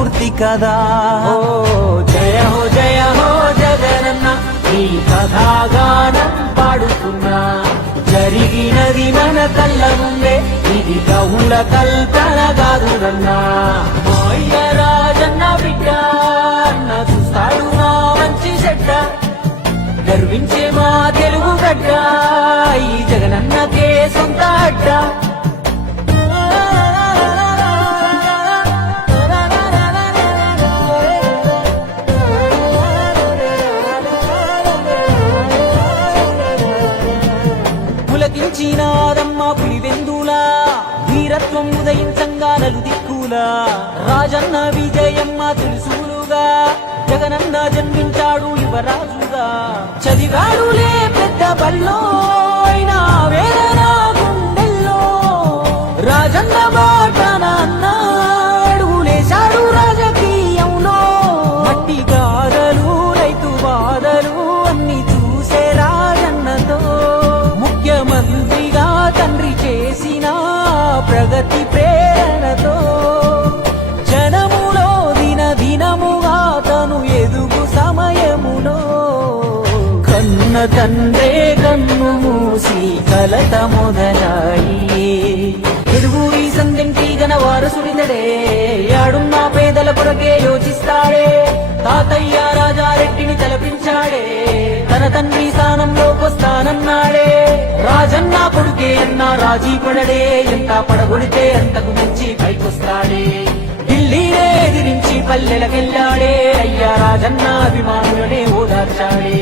నిండు స్ఫూర్తి కదా. జయ హో జయ హో జగనన్న ఈ కథాగానం పాడుతున్నా. జరిగినది మన కళ్ళ ముందే ఇది కవుల కల్పన కాదురన్నా మాయ రాజన్న బిడ్డ అన్న చూస్తాడు మా మంచి చెడ్డ. గర్వించే మా తెలుగు గడ్డ ఈ జగనన్నకే సొంత అడ్డ. పులకించినాదమ్మ పులివెందులా? వీరత్వం ఉదయించంగా నలు దిక్కులా రాజన్న విజయమ్మ తెలుసులుగా జగనన్న జన్మించాడు యువరాజుగా? చదివాడులే పెద్ద బల్లో అయినా వేదన గుండెల్లో. రాజన్న ప్రగతి ప్రేరణతో జనములో దిన దినముగా తను ఎదుగు సమయములో. కన్న తండ్రే కన్ను మూసి కలత మొదలాయి ఎదుగు ఈ సంధింటి గన వారసుడితడే యాడున్న పేదల కొరకే యోచిస్తాడే. తాతయ్య రాజారెడ్డిని తలపించాడే తన తండ్రి రాజీ పడడే ఎంత పడగొడితే అంతకు మించి పైకొస్తాడే. ఢిల్లీనే ఎదిరించి పల్లెలకెళ్ళాడే అయ్యా రాజన్న అభిమానులనే ఓదార్చాడే.